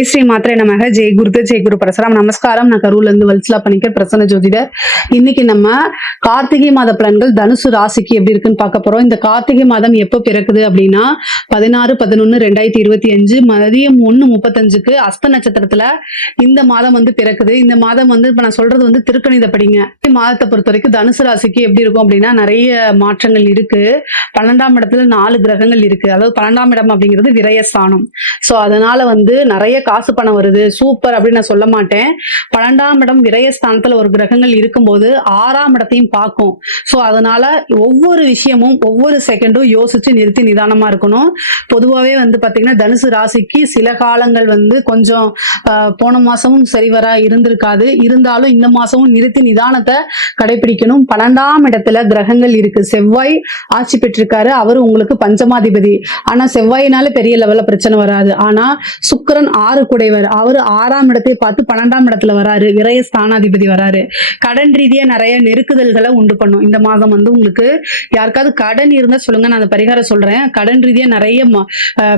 ஜெய் ஸ்ரீ மாத்திரை நமக. ஜெய் குருதேவ், ஜெய் குரு பரசுராம். நமஸ்காரம். நான் கரூர்ல இருந்து வல்சலா பணிக்கர், பிரசன்ன ஜோதிடர். இன்னைக்கு நம்ம கார்த்திகை மாத பலன்கள் தனுசு ராசிக்கு எப்படி இருக்குன்னு பார்க்க போறோம். இந்த கார்த்திகை மாதம் எப்ப பிறக்குது அப்படின்னா 16/11/2025 மதியம் 1:35 அஸ்த நட்சத்திரத்துல இந்த மாதம் வந்து பிறக்குது. இந்த மாதம் வந்து இப்ப நான் சொல்றது வந்து திருக்கணிதப்படிங்க. மாதத்தை பொறுத்த வரைக்கும் தனுசு ராசிக்கு எப்படி இருக்கும் அப்படின்னா நிறைய மாற்றங்கள் இருக்கு. 12ஆம் இடத்துல 4 கிரகங்கள் இருக்கு. அதாவது 12ஆம் இடம் அப்படிங்கிறது விரயஸ்தானம். சோ அதனால வந்து நிறைய காசு பணம் வருது, சூப்பர் அப்படின்னு நான் சொல்ல மாட்டேன். 12ஆம் இடம் விரயஸ்தானத்துல ஒரு கிரகங்கள் இருக்கும்போது 6ஆம் இடத்தையும் பார்க்கும். சோ அதனால ஒவ்வொரு விஷயமும் ஒவ்வொரு செகண்டும் யோசிச்சு நிறுத்தி நிதானமா இருக்கணும். பொதுவாகவே வந்து பாத்தீங்கன்னா தனுசு ராசிக்கு சில காலங்கள் வந்து கொஞ்சம் போன மாசமும் சரிவரா இருந்திருக்காது. இருந்தாலும் இந்த மாசமும் நிறுத்தி நிதானத்தை கடைபிடிக்கணும். 12ஆம் இடத்துல கிரகங்கள் இருக்கு. செவ்வாய் ஆட்சி பெற்றிருக்காரு. அவர் உங்களுக்கு பஞ்சமாதிபதி. ஆனா செவ்வாயினால பெரிய லெவல்ல பிரச்சனை வராது. ஆனா சுக்கிரன் 6 குடைவர். அவரு 6ஆம் இடத்தை பார்த்து 12ஆம் இடத்துல வராரு. விரய ஸ்தானாதிபதி வராரு. கடன் ரீதியா நிறைய நெருக்குதல்களை உண்டு பண்ணும். இந்த மாதம் வந்து உங்களுக்கு யாருக்காவது கடன் இருந்தா சொல்லுங்க, நான் அந்த பரிகாரம் சொல்றேன். கடன் ரீதியா நிறைய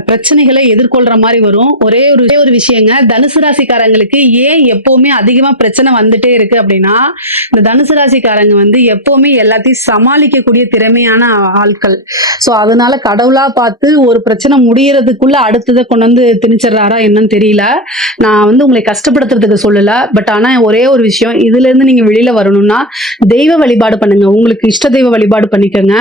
பிரச்சனைகளை எதிர்கொள்ற மாதிரி வரும். ஒரே ஒரு விஷயங்க, தனுசு ராசிக்காரங்களுக்கு ஏன் எப்பவுமே அதிகமா பிரச்சனை வந்துட்டே இருக்கு அப்படின்னா, இந்த தனுசு ராசிக்காரங்க வந்து எப்பவுமே எல்லாத்தையும் சமாளிக்கக்கூடிய திறமையான ஆட்கள். சோ அதனால கடவுளா பார்த்து ஒரு பிரச்சனை முடியறதுக்குள்ள அடுத்ததை கொண்டு வந்து திணிச்சிடறாரா என்னன்னு தெரியல. நான் வந்து உங்களை கஷ்டப்படுத்துறதுக்கு சொல்லல. பட் ஆனா ஒரே ஒரு விஷயம், இதுல இருந்து நீங்க வெளியில வரணும்னா தெய்வ வழிபாடு பண்ணுங்க. உங்களுக்கு இஷ்ட தெய்வ வழிபாடு பண்ணிக்கோங்க.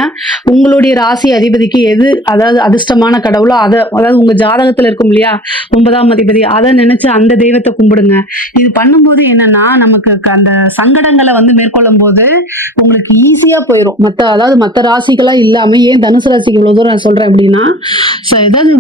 உங்களுடைய ராசி அதிபதிக்கு எது அதாவது அதிர்ஷ்டமான கடவுளோ அதாவது உங்க ஜாதகத்துல இருக்கும் இல்லையா 9ஆம் அதிபதி, அதை நினைச்சு அந்த தெய்வத்தை கும்பிடுங்க. இது பண்ணும்போது என்னன்னா நமக்கு அந்த சங்கடங்களை வந்து மேற்கொள்ளும் போது உங்களுக்கு ஈஸியா போயிடும். மற்ற ராசிகளா இல்லாம ஏன் தனுசு ராசிக்கு இவ்வளவு தூரம் நான் சொல்றேன் அப்படின்னா, ஏதாவது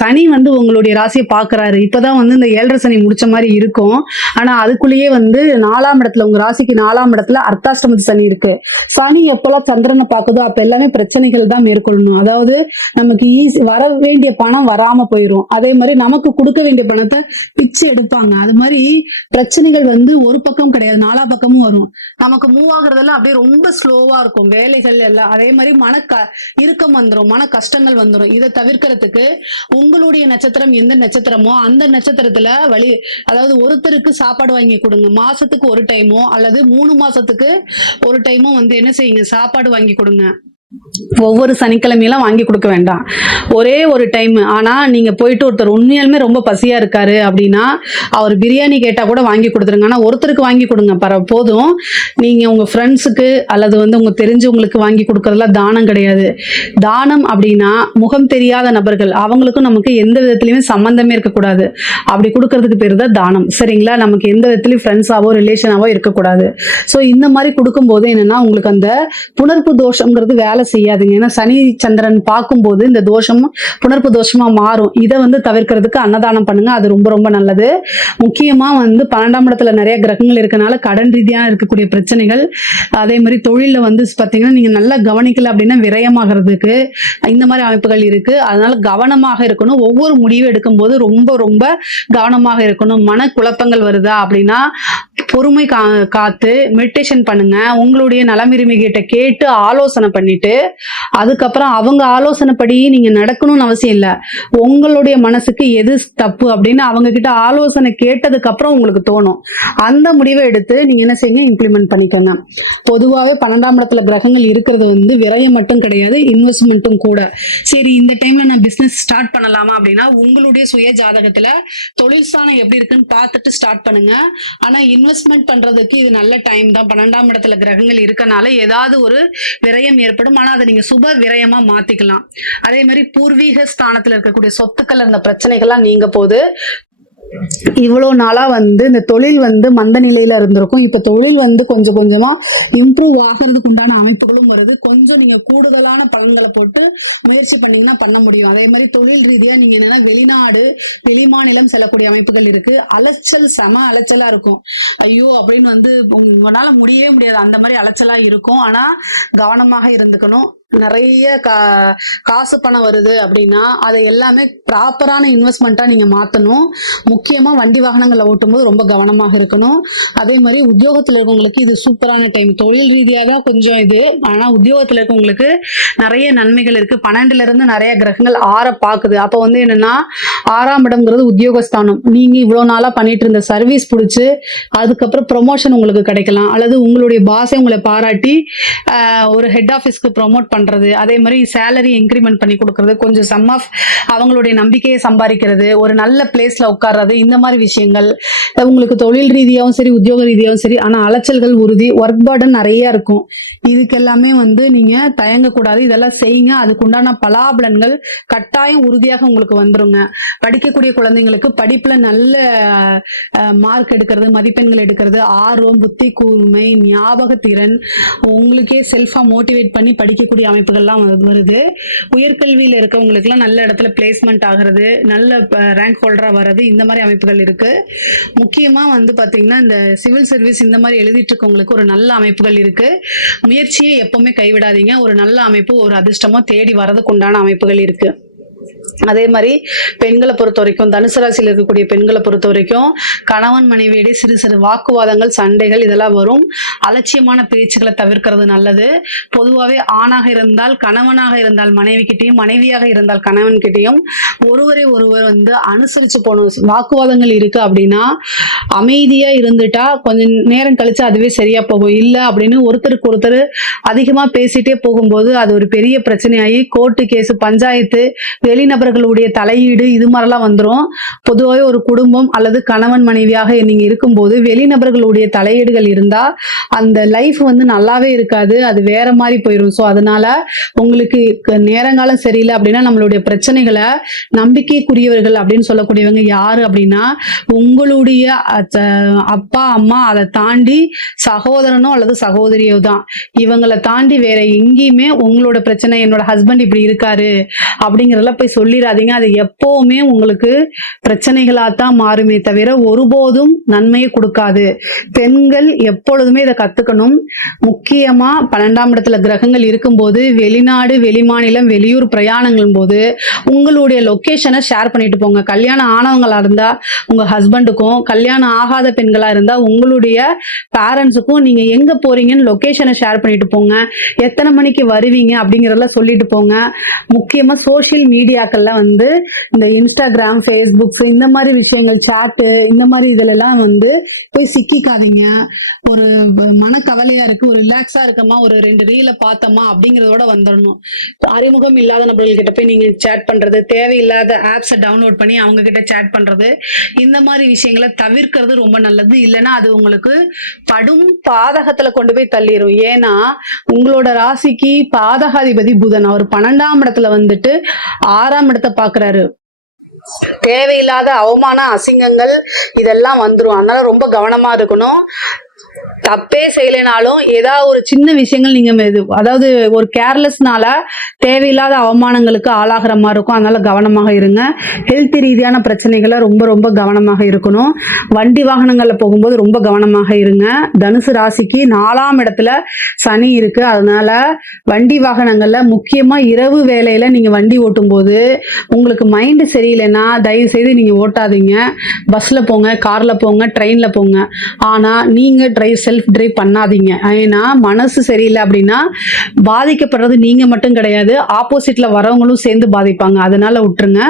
சனி வந்து உங்களுடைய ராசியை பாக்குறாரு. இப்பதான் வந்து இந்த 7.5 சனி முடிச்ச மாதிரி இருக்கும். ஆனா அதுக்குள்ளேயே வந்து 4ஆம் இடத்துல உங்க ராசிக்கு 4ஆம் இடத்துல அர்த்தாஷ்டமத்து சனி இருக்கு. சனி எப்பெல்லாம் சந்திரனை பாக்குதோ அப்ப எல்லாமே பிரச்சனைகள் தான் மேற்கொள்ளணும். அதாவது நமக்கு வர வேண்டிய பணம் வராம போயிடும். அதே மாதிரி நமக்கு கொடுக்க வேண்டிய பணத்தை பிச்சு எடுப்பாங்க. அது மாதிரி பிரச்சனைகள் வந்து ஒரு பக்கம் கிடையாது, 4 பக்கமும் வரும். நமக்கு மூவ் ஆகுறதெல்லாம் அப்படியே ரொம்ப ஸ்லோவா இருக்கும். வேலைகள் எல்லாம் அதே மாதிரி இறுக்கம் வந்துடும், மன கஷ்டங்கள் வந்துடும். இதை தவிர்க்கிறதுக்கு உங்களுடைய நட்சத்திரம் எந்த நட்சத்திரமோ அந்த நட்சத்திரத்துல அதாவது ஒருத்தருக்கு சாப்பாடு வாங்கி கொடுங்க. மாசத்துக்கு ஒரு டைமோ அல்லது 3 மாசத்துக்கு ஒரு டைமோ வந்து என்ன செய்யுங்க, சாப்பாடு வாங்கி கொடுங்க. ஒவ்வொரு சனிக்கிழமையெல்லாம் வாங்கி கொடுக்க வேண்டாம், ஒரே ஒரு டைம். ஆனா நீங்க போயிட்டு ஒருத்தர் உண்மையாலுமே ரொம்ப பசியா இருக்காரு அப்படின்னா அவர் பிரியாணி கேட்டா கூட வாங்கி கொடுத்துருங்க. ஆனா ஒருத்தருக்கு வாங்கி கொடுங்க போதும். நீங்க உங்க ஃப்ரெண்ட்ஸுக்கு அல்லது வந்து உங்க தெரிஞ்சவங்களுக்கு வாங்கி கொடுக்கறதுலாம் தானம் கிடையாது. தானம் அப்படின்னா முகம் தெரியாத நபர்கள், அவங்களுக்கும் நமக்கு எந்த விதத்திலயுமே சம்பந்தமே இருக்கக்கூடாது. அப்படி கொடுக்கறதுக்கு பேர் தான் தானம். சரிங்களா? நமக்கு எந்த விதத்திலயும் ஃப்ரெண்ட்ஸாவோ ரிலேஷனாவோ இருக்கக்கூடாது. ஸோ இந்த மாதிரி கொடுக்கும் போது என்னன்னா உங்களுக்கு அந்த புணர்ப்பு தோஷம்ங்கிறது வேலை செய்யாதுங்க. ஏன்னா சனி சந்திரன் பார்க்கும்போது இந்த தோஷம் புணர்ப்பு தோஷமா மாறும். இதை வந்து தவிர்க்கிறதுக்கு அன்னதானம் பண்ணுங்க. அது ரொம்ப ரொம்ப நல்லது. முக்கியமா வந்து 12ஆம் இடத்துல நிறைய கிரகங்கள் இருக்கனால கடன் ரீதியாக இருக்கக்கூடிய பிரச்சனைகள், அதே மாதிரி தொழில வந்து பாத்தீங்கன்னா நீங்க நல்லா கவனிக்கல அப்படின்னா விரயமாகிறதுக்கு இந்த மாதிரி அமைப்புகள் இருக்கு. அதனால கவனமாக இருக்கணும். ஒவ்வொரு முடிவு எடுக்கும் போது ரொம்ப ரொம்ப கவனமாக இருக்கணும். மன குழப்பங்கள் வருதா அப்படின்னா பொறுமை காத்து மெடிடேஷன் பண்ணுங்க. உங்களுடைய நலமிருமை கிட்ட கேட்டு ஆலோசனை பண்ணிட்டு அதுக்கப்புறம் அவங்க ஆலோசனைப்படி நீங்க நடக்கணும்னு அவசியம் இல்லை. உங்களுடைய மனசுக்கு எது தப்பு அப்படின்னு அவங்க கிட்ட ஆலோசனை கேட்டதுக்கு அப்புறம் உங்களுக்கு தோணும். அந்த முடிவை எடுத்து நீங்க என்ன செய்யுங்க, இம்ப்ளிமெண்ட் பண்ணிக்கோங்க. பொதுவாகவே 12ஆம் இடத்துல கிரகங்கள் இருக்கிறது வந்து விரயம் மட்டும் கிடையாது, இன்வெஸ்ட்மெண்ட்டும் கூட. சரி, இந்த டைம்ல நான் பிசினஸ் ஸ்டார்ட் பண்ணலாமா அப்படின்னா உங்களுடைய சுய ஜாதகத்துல தொழில் ஸ்தானம் எப்படி இருக்குன்னு பார்த்துட்டு ஸ்டார்ட் பண்ணுங்க. ஆனா இன்வெஸ்ட்மெண்ட் பண்றதுக்கு இது நல்ல டைம் தான். 12ஆம் இடத்துல கிரகங்கள் இருக்கனால ஏதாவது ஒரு விரயம் ஏற்படும். ஆனா அதை நீங்க சுப விரயமா மாத்திக்கலாம். அதே மாதிரி பூர்வீக ஸ்தானத்துல இருக்கக்கூடிய சொத்துக்கள் அந்த பிரச்சனைகள்லாம் நீங்க போது. இவ்வளவு நாளா வந்து இந்த தொழில் வந்து மந்த நிலையில இருந்திருக்கும். இப்ப தொழில் வந்து கொஞ்சம் கொஞ்சமா இம்ப்ரூவ் ஆகிறதுக்கு உண்டான அமைப்புகளும் வருது. கொஞ்சம் நீங்க கூடுதலான பலன்களை போட்டு முயற்சி பண்ணீங்கன்னா பண்ண முடியும். அதே மாதிரி தொழில் ரீதியா நீங்க என்னன்னா வெளிநாடு வெளிமாநிலம் செல்லக்கூடிய அமைப்புகள் இருக்கு. அலைச்சல் சம அலைச்சலா இருக்கும். ஐயோ அப்படின்னு வந்து உங்களால முடியவே முடியாது, அந்த மாதிரி அலைச்சலா இருக்கும். ஆனா கவனமாக இருந்துக்கணும். நிறைய காசு பணம் வருது அப்படின்னா அதை எல்லாமே ப்ராப்பரான இன்வெஸ்ட்மெண்ட்டா நீங்க மாத்தணும். முக்கியமா வண்டி வாகனங்களை ஓட்டும்போது ரொம்ப கவனமாக இருக்கணும். அதே மாதிரி உத்தியோகத்துல இருக்கவங்களுக்கு இது சூப்பரான டைம். தொழில் ரீதியாக தான் கொஞ்சம் இது, ஆனா உத்தியோகத்துல இருக்கவங்களுக்கு நிறைய நன்மைகள் இருக்கு. 12ல இருந்து நிறைய கிரகங்கள் 6 பாக்குது. அப்ப வந்து என்னன்னா 6ஆம் இடம்ங்கிறது உத்தியோகஸ்தானம். நீங்க இவ்வளவு நாளா பண்ணிட்டு இருந்த சர்வீஸ் பிடிச்சு அதுக்கப்புறம் ப்ரொமோஷன் உங்களுக்கு கிடைக்கலாம், அல்லது உங்களுடைய பாஸை உங்களை பாராட்டி ஒரு ஹெட் ஆஃபீஸ்க்கு ப்ரொமோட் பண்றது, அதே மாதிரி சேலரி இன்க்ரிமெண்ட் பண்ணி கொடுக்கறது, கொஞ்சம் சம் ஆஃப் அவங்களுடைய நம்பிக்கையை சம்பாதிக்கிறது, ஒரு நல்ல பிளேஸ்ல உட்கார்றது, இந்த மாதிரி விஷயங்கள் உங்களுக்கு தொழில் ரீதியாகவும் சரி உத்தியோக ரீதியாகவும் சரி. ஆனா அலைச்சல்கள் உறுதி, ஒர்க் பர்டன் நிறைய இருக்கும். இதுக்கு எல்லாமே வந்து நீங்க தயங்கக்கூடாது, இதெல்லாம் செய்யுங்க. அதுக்குண்டான பலாபலன்கள் கட்டாயம் உறுதியாக உங்களுக்கு வந்துருங்க. படிக்கக்கூடிய குழந்தைங்களுக்கு படிப்புல நல்ல மார்க் எடுக்கிறது, மதிப்பெண்கள் எடுக்கிறது, ஆர்வம், புத்தி கூர்மை, ஞாபக திறன், உங்களுக்கே செல்ஃபா மோட்டிவேட் பண்ணி படிக்கக்கூடிய அமைப்புகள்லாம் வருது. உயர்கல்வியில இருக்கவங்களுக்கு எல்லாம் நல்ல இடத்துல பிளேஸ்மெண்ட் ஆகிறது, நல்ல ரேங்க் ஹோல்டரா வர்றது, இந்த மாதிரி அமைப்புகள் இருக்கு. முக்கியமா வந்து பாத்தீங்கன்னா இந்த சிவில் சர்வீஸ் இந்த மாதிரி எழுதிட்டு இருக்கவங்களுக்கு ஒரு நல்ல அமைப்புகள் இருக்கு. முயற்சியை எப்பவுமே கைவிடாதீங்க. ஒரு நல்ல அமைப்பு ஒரு அதிர்ஷ்டமா தேடி வர்றதுக்கு உண்டான அமைப்புகள் இருக்கு. அதே மாதிரி பெண்களை பொறுத்த வரைக்கும், தனுசு ராசியில் இருக்கக்கூடிய பெண்களை பொறுத்த வரைக்கும் கணவன் மனைவியிடையே சிறு சிறு வாக்குவாதங்கள், சண்டைகள் இதெல்லாம் வரும். அலட்சியமான பேச்சுக்களை தவிர்க்கிறது நல்லது. பொதுவாகவே ஆணாக இருந்தால் கணவனாக இருந்தால் மனைவி கிட்டையும், மனைவியாக இருந்தால் கணவன் கிட்டையும் ஒருவரை ஒருவர் வந்து அனுசரிச்சு போகணும். வாக்குவாதங்கள் இருக்கு அப்படின்னா அமைதியா இருந்துட்டா கொஞ்சம் நேரம் கழிச்சு அதுவே சரியா போகும். இல்லை அப்படின்னு ஒருத்தருக்கு ஒருத்தர் அதிகமா பேசிட்டே போகும்போது அது ஒரு பெரிய பிரச்சனையாகி கோர்ட்டு கேஸ், பஞ்சாயத்து, வெளிநபர்களுடைய தலையீடு இது மாதிரிலாம் வந்துடும். பொதுவாகவே ஒரு குடும்பம் அல்லது கணவன் மனைவியாக நீங்க இருக்கும்போது வெளிநபர்களுடைய தலையீடுகள் இருந்தா அந்த லைஃப் வந்து நல்லாவே இருக்காது, அது வேற மாதிரி போயிடும். ஸோ அதனால உங்களுக்கு நேரங்காலம் சரியில்லை அப்படின்னா நம்மளுடைய பிரச்சனைகளை நம்பிக்கைக்குரியவர்கள் அப்படின்னு சொல்லக்கூடியவங்க யாரு அப்படின்னா உங்களுடைய அப்பா அம்மா, அதை தாண்டி சகோதரனோ அல்லது சகோதரியோ தான். இவங்களை தாண்டி வேற எங்கேயுமே உங்களோட பிரச்சனை என்னோட ஹஸ்பண்ட் இப்படி இருக்காரு அப்படிங்கிறதுல போய் சொல்லிடாதீங்க. அது எப்பவுமே உங்களுக்கு பிரச்சனைகளாத்தான் மாறுமே தவிர ஒருபோதும் நன்மையை கொடுக்காது. பெண்கள் எப்பொழுதுமே இதை கத்துக்கணும். முக்கியமா 12ஆம் இடத்துல கிரகங்கள் இருக்கும்போது வெளிநாடு, வெளிமாநிலம், வெளியூர் பிரயாணங்கள் போது உங்களுடைய லொகேஷனை ஷேர் பண்ணிட்டு போங்க. கல்யாணம் ஆனவங்களா இருந்தா உங்க ஹஸ்பண்டுக்கும், கல்யாணம் ஆகாத பெண்களா இருந்தா உங்களுடைய பேரண்ட்ஸுக்கும் நீங்க எங்க போறீங்கன்னு லொகேஷனை ஷேர் பண்ணிட்டு போங்க. எத்தனை மணிக்கு வருவீங்க அப்படிங்கறதெல்லாம் சொல்லிட்டு போங்க. முக்கியமா சோசியல் மீடியாக்கள்ல வந்து இந்த இன்ஸ்டாகிராம், ஃபேஸ்புக்ஸ் இந்த மாதிரி விஷயங்கள், சாட்டு இந்த மாதிரி இதுல எல்லாம் வந்து போய் சிக்கிக்காதீங்க. ஒரு மனக்கவலையா இருக்கு, ஒரு ரிலாக்ஸா இருக்கமா, ஒரு 2 ரீல பார்த்தோமா அப்படிங்கறதோட வந்துடணும். அறிமுகம் இல்லாத நபர்கள் கிட்ட போய் நீங்க சேட் பண்றது, தேவையில்லாத ஆப்ஸை டவுன்லோட் பண்ணி அவங்க கிட்ட சேட் பண்றது, இந்த மாதிரி விஷயங்களை தவிர்க்கிறது ரொம்ப நல்லது. இல்லைன்னா அது உங்களுக்கு படும் பாதகத்துல கொண்டு போய் தள்ளிடும். ஏன்னா உங்களோட ராசிக்கு பாதகாதிபதி புதன், அவர் 12ஆம் இடத்துல வந்துட்டு 6ஆம் இடத்தை பாக்குறாரு. தேவையில்லாத அவமான, அசிங்கங்கள் இதெல்லாம் வந்துடும். அதனால ரொம்ப கவனமா இருக்கணும். தப்பே செய்யலைனாலும் ஏதாவது ஒரு சின்ன விஷயங்கள் நீங்க அதாவது ஒரு கேர்லெஸ்னால தேவையில்லாத அவமானங்களுக்கு ஆளாகிற மாதிரி இருக்கும். அதனால கவனமாக இருங்க. ஹெல்த் ரீதியான பிரச்சனைகளை ரொம்ப ரொம்ப கவனமாக இருக்கணும். வண்டி வாகனங்கள்ல போகும்போது ரொம்ப கவனமாக இருங்க. தனுசு ராசிக்கு 4ஆம் இடத்துல சனி இருக்கு. அதனால வண்டி வாகனங்கள்ல முக்கியமா இரவு வேலையில நீங்க வண்டி ஓட்டும் போது உங்களுக்கு மைண்ட் சரியில்லைன்னா தயவு செய்து நீங்க ஓட்டாதீங்க. பஸ்ல போங்க, கார்ல போங்க, ட்ரெயின்ல போங்க. ஆனா நீங்க செல்ஃப் டிரைவ் பண்ணாதீங்க. ஏன்னா மனசு சரியில்லை அப்படின்னா பாதிக்கப்படுறது நீங்க மட்டும் கிடையாது, ஆப்போசிட்ல வரவங்களும் சேர்ந்து பாதிப்பாங்க. அதனால விட்டுருங்க.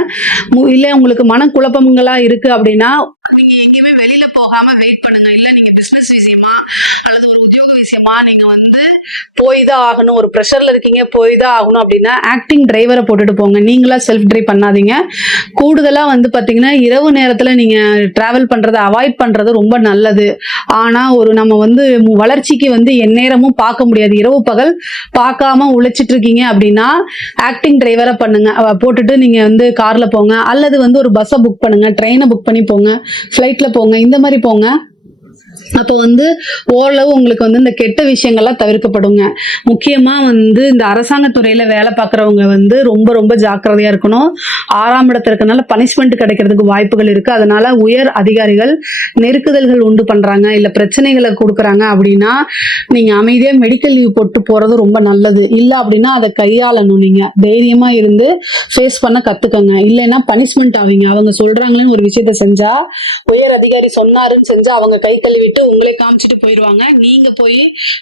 இல்ல உங்களுக்கு மனக்குழப்பங்களா இருக்கு அப்படின்னா நீங்க எங்கேயுமே வெளியில போகாம வெயிட் பண்ணுங்க. இல்ல நீங்க பிசினஸ் விஷயமா அல்லது ஒரு உத்தியோக விஷயமா நீங்க வந்து போய் தான் ஆகணும், ஒரு ப்ரெஷர்ல இருக்கீங்க, போய் தான் ஆகணும் அப்படின்னா ஆக்டிங் டிரைவரை போட்டுட்டு போங்க. நீங்களா செல்ஃப் டிரைவ் பண்ணாதீங்க. கூடுதலா வந்து பாத்தீங்கன்னா இரவு நேரத்துல நீங்க டிராவல் பண்றதை அவாய்ட் பண்றது ரொம்ப நல்லது. ஆனா ஒரு நம்ம வந்து வளர்ச்சிக்கு வந்து எந்நேரமும் பார்க்க முடியாது. இரவு பகல் பார்க்காம உழைச்சிட்டு இருக்கீங்க அப்படின்னா ஆக்டிங் டிரைவரை பண்ணுங்க, போட்டுட்டு நீங்க வந்து கார்ல போங்க, அல்லது வந்து ஒரு பஸ்ஸை புக் பண்ணுங்க, ட்ரெயினை புக் பண்ணி போங்க, ஃபிளைட்ல போங்க, இந்த மாதிரி போங்க. அப்போ ஓரளவு உங்களுக்கு இந்த கெட்ட விஷயங்கள்லாம் தவிர்க்கப்படுங்க. முக்கியமா இந்த அரசாங்கத்துறையில வேலை பார்க்குறவங்க ரொம்ப ரொம்ப ஜாக்கிரதையா இருக்கணும். 6ஆம் இடத்துல இருக்கனால பனிஷ்மெண்ட் கிடைக்கிறதுக்கு வாய்ப்புகள் இருக்கு. அதனால உயர் அதிகாரிகள் நெருக்குதல்கள் உண்டு பண்றாங்க, இல்ல பிரச்சனைகளை கொடுக்குறாங்க அப்படின்னா நீங்க அமைதியா மெடிக்கல் லீவ் போட்டு போறது ரொம்ப நல்லது. இல்ல அப்படின்னா அதை கையாளணும். நீங்க தைரியமா இருந்து ஃபேஸ் பண்ண கத்துக்கங்க. இல்லைன்னா பனிஷ்மெண்ட் ஆவீங்க. அவங்க சொல்றாங்களேன்னு ஒரு விஷயத்த செஞ்சா, உயர் அதிகாரி சொன்னாருன்னு செஞ்சா அவங்க கை கழுவிட்டு உங்களை காமிச்சிட்டு போயிருவாங்க. நீங்க போய்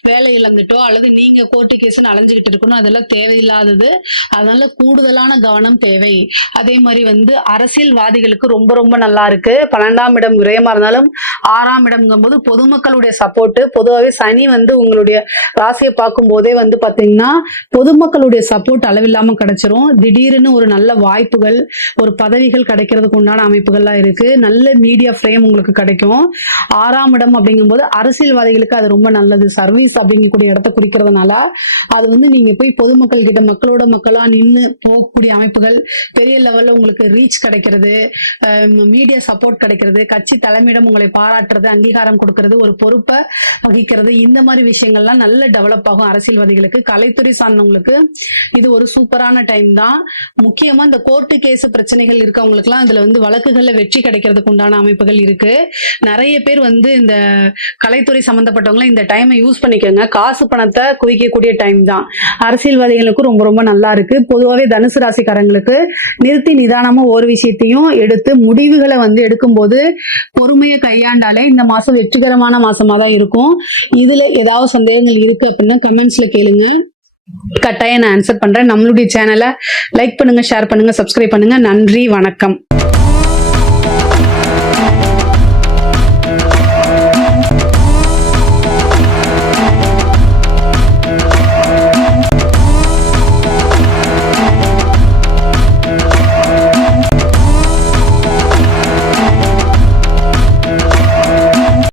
வேலை இழந்துட்டோ அல்லது நீங்க கோர்ட்டு கேஸ்ன்னு அலைஞ்சுக்கிட்டு இருக்கணும். அதெல்லாம் தேவையில்லாதது. அதனால கூடுதலான கவனம் தேவை. அதே மாதிரி அரசியல்வாதிகளுக்கு ரொம்ப ரொம்ப நல்லா இருக்கு. 12ஆம் இடம் விரயமா இருந்தாலும் 6ஆம் இடம்ங்கும் போது பொதுமக்களுடைய சப்போர்ட். பொதுவாகவே சனி உங்களுடைய ராசியை பார்க்கும் போதே பாத்தீங்கன்னா பொதுமக்களுடைய சப்போர்ட் அளவில்லாம கிடைச்சிரும். திடீர்னு ஒரு நல்ல வாய்ப்புகள், ஒரு பதவிகள் கிடைக்கிறதுக்கு உண்டான அமைப்புகள்லாம் இருக்கு. நல்ல மீடியா ஃப்ரேம் உங்களுக்கு கிடைக்கும். 6ஆம் இடம் அப்படிங்கும்போது அரசியல்வாதிகளுக்கு அது ரொம்ப நல்லது. சர்வீஸ் அப்படிங்கக்கூடிய இடத்தை குறிக்கிறதுனால அது நீங்க போய் பொதுமக்கள் கிட்ட மக்களோட மக்களா நின்று போகக்கூடிய அமைப்புகள், பெரிய லெவல்ல உங்களுக்கு ரீச் கிடைக்கிறது, மீடியா சப்போர்ட் கிடைக்கிறது, கட்சி தலைமையிடம் உங்களை பாராட்டுறது, அங்கீகாரம் கொடுக்கிறது, ஒரு பொறுப்பை வகிக்கிறது, இந்த மாதிரி விஷயங்கள்லாம் நல்ல டெவலப் ஆகும். அரசியல்வாதிகளுக்கு, கலைத்துறை சார்ந்தவங்களுக்கு இது ஒரு சூப்பரான டைம் தான். முக்கியமா இந்த கோர்ட்டு கேஸ் பிரச்சனைகள் இருக்கவங்களுக்குலாம் இதுல வழக்குகள்ல வெற்றி கிடைக்கிறதுக்கு உண்டான அமைப்புகள் இருக்கு. நிறைய பேர் இந்த கலைத்துறை சம்பந்தப்பட்டவங்க இந்த டைமை யூஸ் பண்ணிக்கோங்க. காசு பணத்தை குவிக்கக்கூடிய டைம் தான். அரசியல்வாதிகளுக்கும் ரொம்ப ரொம்ப நல்லா இருக்கு. பொதுவாகவே தனுசு ராசிக்காரங்களுக்கு நிறுத்தி நிதானமா ஒரு விஷயத்தையும் எடுத்து முடிவுகளை எடுக்கும் போது பொறுமையை கையாண்டாலே இந்த மாசம் வெற்றிகரமான மாசமா தான் இருக்கும். இதுல ஏதாவது சந்தேகங்கள் இருக்கு அப்படின்னா கமெண்ட்ஸ்ல கேளுங்க. கட்டாயம் நான் ஆன்சர் பண்றேன். நம்மளுடைய சேனலை லைக் பண்ணுங்க, ஷேர் பண்ணுங்க, சப்ஸ்கிரைப் பண்ணுங்க. நன்றி, வணக்கம்.